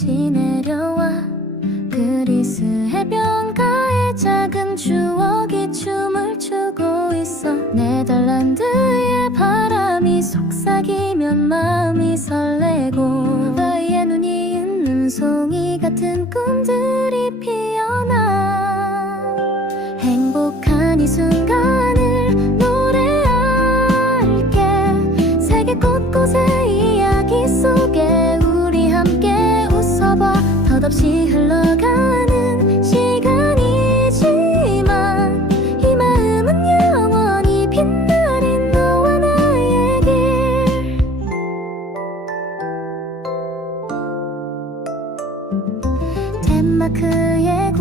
같이 내려와. 그리스 해변가에 작은 추억이 춤을 추고 있어. 네덜란드의 바람이 속삭이면 마음이 설레고 바위에 눈이 있는 송이 같은 꿈들이 피어나. 행복한 이 순간 없이 흘러가는 시간이지만 이 마음은 영원히 빛나는 너와 나의 길 덴마크의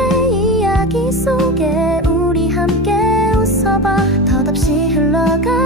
곳곳의 이야기 속에 우리 함께 웃어봐. 덧없이 시간이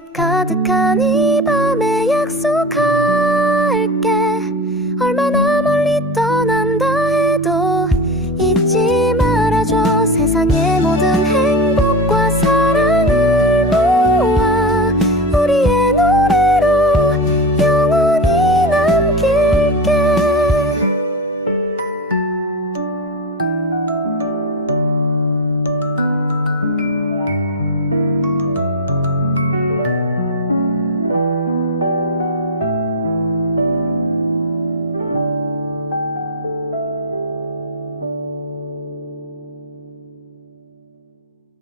빛 가득한 이 밤에 약속할게.